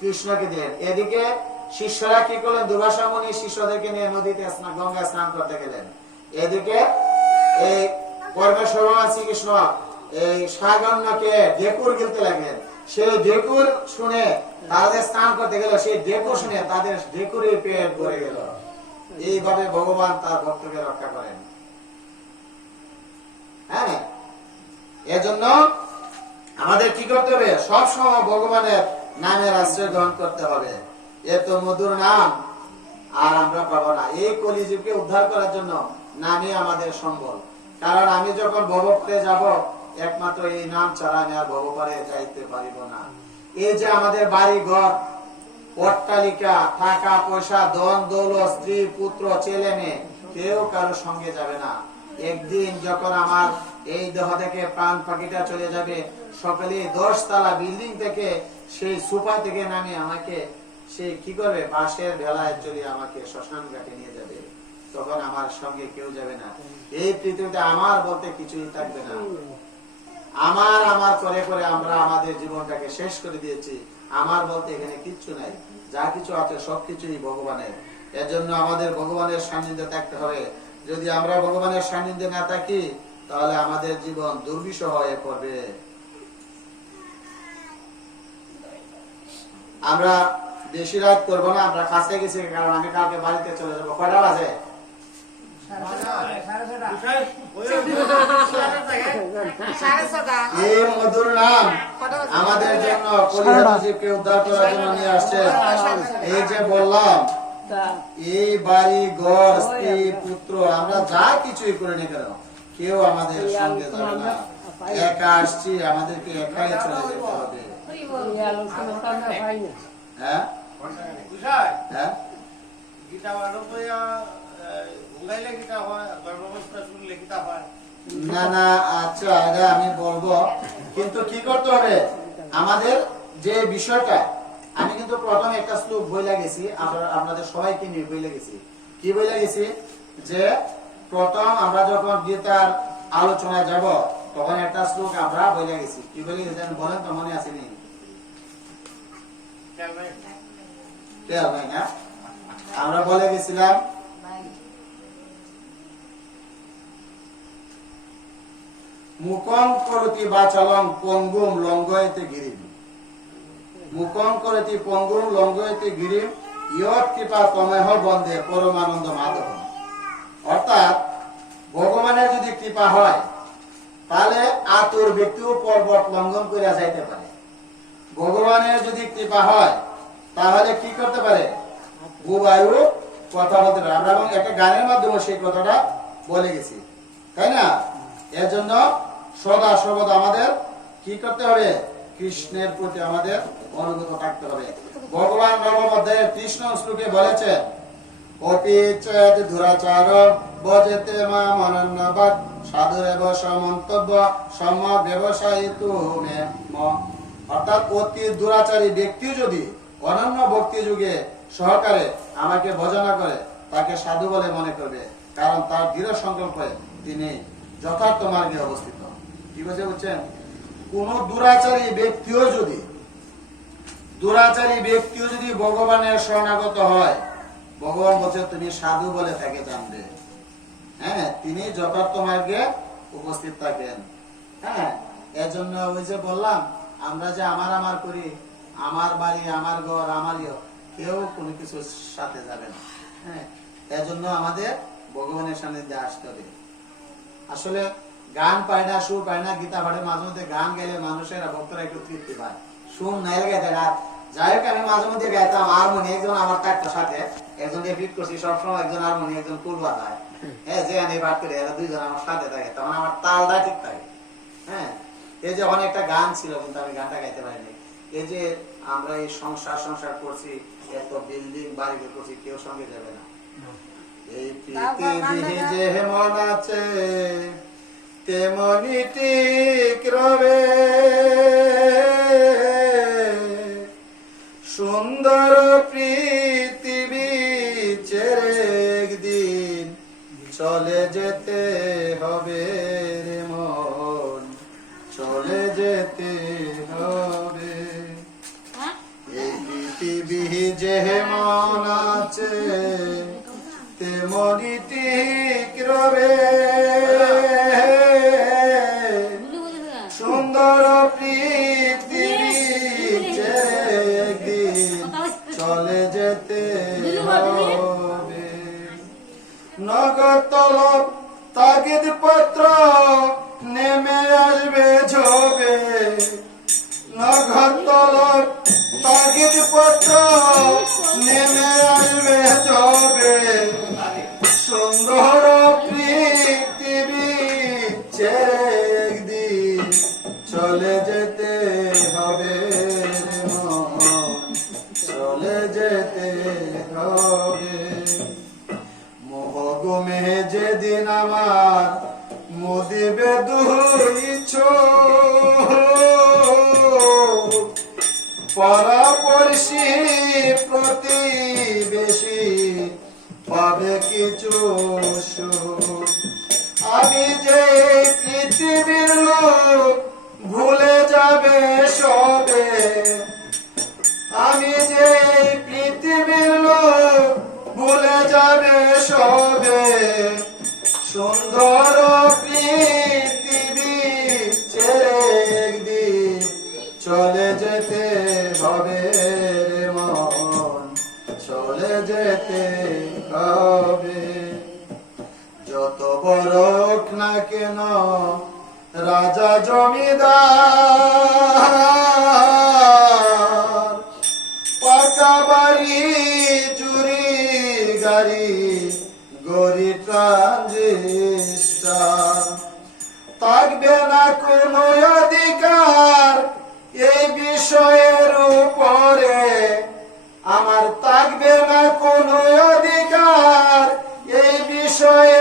কৃষ্ণকে দিলেন। এদিকে শিষ্যরা কি করলেন, দুর্বাসা মুনি শিষ্যদেরকে নিয়ে নদীতে গঙ্গা স্নান করতে গেলেন। এদিকে এই পরমেশ্বর ভগবান শ্রীকৃষ্ণ এই সাগরকে ডেকুর গিলতে লাগলেন। সেই ডেকুর শুনে তাদের স্নান করতে গেল, সেই ডেকুর শুনে তাদের ডেকুরের পেট ভরে গেল। এইভাবে ভগবান তার ভক্তকে রক্ষা করেন। হ্যাঁ, এজন্য আমাদের কি করতে হবে, সবসময় ভগবানের নামের আশ্রয় গ্রহণ করতে হবে। এত মধুর নাম আর আমরা পাবো না। এই কলিযুগকে উদ্ধার করার জন্য নামই আমাদের সম্বল। কারণ আমি যখন ভবপারে যাব, একমাত্র এই নাম ছাড়া আমি আর ভবপারে যাইতে পারিব না। এই যে আমাদের বাড়ি ঘর, অট্টালিকা, টাকা পয়সা, ধন দৌলত, স্ত্রী পুত্র ছেলে মেয়ে, কেউ কারোর সঙ্গে যাবে না। একদিন যখন আমার এই দেহ থেকে প্রাণ পাখিটা চলে যাবে, সকালে 10 তলা বিল্ডিং থেকে সেই সুপা থেকে নামে আমাকে সেই কি করবে, বাঁশের ভেলায় চলে আমাকে শ্মশান ঘাটে নিয়ে যাবে। তখন আমার সঙ্গে কেউ যাবে না। এই পৃথিবীতে আমার বলতে কিছুই থাকবে না। আমার আমার করে করে আমরা আমাদের জীবনটাকে শেষ করে দিয়েছি। আমার বলতে এখানে কিচ্ছু নাই। যা কিছু আছে সবকিছুই ভগবানের। এজন্য আমাদের ভগবানের সান্নিধ্যে থাকতে হবে। যদি আমরা ভগবানের সান্নিধ্যে না থাকি, তাহলে আমাদের জীবন দুর্বিষহ হয়ে পড়বে। আমরা বেশি রাত করবো না, আমরা কাছে গেছি, কারণ আমি কালকে বাড়িতে চলে যাবো। কয়টা বাজে? এই মধুর নাম আমাদের জন্য কলিযুগকে উদ্ধার করার জন্য নিয়ে আসছে। এই যে বললাম, এই বাড়ি ঘর স্ত্রী পুত্র আমরা যা কিছুই করে নি কেন, কেউ আমাদের সঙ্গে যাবে না। একা আসছি, আমাদেরকে একাই চলে যেতে হবে। হ্যাঁ, হ্যাঁ, না না, আচ্ছা এটা আমি বলবো, কিন্তু কি করতে হবে আমাদের যে বিষয়টা, আমি কিন্তু প্রথমে একটা শ্লোক বই লাগেছি, আপনাদের সবাইকে নিয়ে বই লাগেছি। কি বই লাগেছি, যে প্রথম আমরা যখন গীতার আলোচনায় যাব, তখন একটা শ্লোক আমরা বই লাগেছি। কি বই লাগেছি বলেন তো, মনে আসেনি? না, আমরা বলে গেছিলাম, মুখং করতি বাচালং পঙ্গুম লঙ্ঘয়তে গিরিম, মুখং করতি পঙ্গুম লঙ্ঘয়তে গিরিম ইয়ৎ কৃপা তমেহ বন্দে পরমানন্দ মাধব। অর্থাৎ ভগবানের যদি কৃপা হয়, তাহলে আতুর ব্যক্তিও পর্বত লঙ্ঘন করে যাইতে পারে। ভগবানের যদি কৃপা হয়, তাহলে কি করতে পারে, ভূবায়ু কথা বলতে পারে। আমরা একটা গানের মাধ্যমে সেই কথাটা বলে গেছি, তাই না? এর জন্য সদা সর্বদা আমাদের কি করতে হবে, কৃষ্ণের প্রতি আমাদের অনুগত থাকতে হবে। ভগবান ভগবদ্গীতার কৃষ্ণ শ্লোকে বলেছেন, অপি চেদ দুরাচার বজেতে মাম অনন্যবাদ সাধুরেব সমন্তব্য সম ব্যবসায়িতু মে ম। অর্থাৎ অতি দুরাচারী ব্যক্তি যদি অনন্য ভক্তি যুগে সহকারে আমাকে ভজনা করে, তাকে সাধু বলে মনে করবে, কারণ তার দৃঢ় সংকল্পে তিনি যথার্থ মার্গে অবস্থিত। কি বলছে বুঝছেন? কোন দুরাচারী ব্যক্তিও যদি ভগবানের শরণাগত হয়, ভগবান বলছে তুমি সাধু বলে তাকে জানবে। হ্যাঁ, তিনি যথার্থ মার্গে উপস্থিত থাকেন। হ্যাঁ, এজন্য ওই যে বললাম, আমরা যে আমার করি, আমার বাড়ি আমার ঘর আমার কেউ কোনো কিছুর সাথে যাবে না। হ্যাঁ, এজন্য আমাদের ভগবানের সান্নিধ্যে আসতে হবে। আসলে গান পায় না, সুর পায় না, গীতা পাঠে মাঝে মধ্যে গান গাইলে মানুষের ভক্তরা একটু তৃপ্তি পায়। সুর নাই গাইতে না, যাই হোক আমি মাঝে মধ্যে গাইতাম হারমোনি, একজন আমার কাকটার সাথে একজন ফিট করছি, সবসময় একজন হারমোনি একজন কুল বাজায়। হ্যাঁ, যে আমি পাঠ করি, এরা দুইজন আমার সাথে থাকে, তখন আমার তালটা ঠিক থাকে। হ্যাঁ, এই যে অনেকটা গান ছিল, কিন্তু আমি গানটা গাইতে পারিনি। এই যে আমরা এই সংসার করছি, এত বিল্ডিং বাড়ি করছি, কেউ সঙ্গে যাবে না। এই পৃথিবী যে মন আছে তেমনি ঠিক রবে, সুন্দর পৃথিবী ছেড়ে একদিন চলে যেতে হবে রে মন, চলে যেতে হবে। এই পৃথিবী যেমন আছে তেমনি ঠিক রবে, সুন্দর পৃথিবী ছেড়ে একদিন চলে যেতে হবে। নগদ তলব তাগিদ পত্র নেমে আসবে ঝোবে, নগদ তলব তাগিদ পত্র নেমে আসবে ঝোবে, সুন্দর পৃথিবী ছেড়ে একদিন চলে যেতে হবে রে মন, চলে যেতে হবে। মোহগুমে যেদিন আমার মুদিবে দুই চোখ, পরপড়শি প্রতিবেশী পাবে কিছু সুখ। আমি যে পৃথিবীর লোক ভুলে যাবে সবে, আমি যে পৃথিবীর লোক ভুলে যাবে সবে, সুন্দর পৃথিবী ছেড়ে একদিন চলে যেতে হবে রে মন, চলে যেতে হবে। যত বড় হোক না কেন রাজা জমিদার, পাকা বাড়ি চুরি গাড়ি গড়ি ট্রানজিস্টার, থাকবে না কোনো অধিকার এই বিষয়ের উপরে, আমার থাকবে না কোনো অধিকার এই বিষয়ে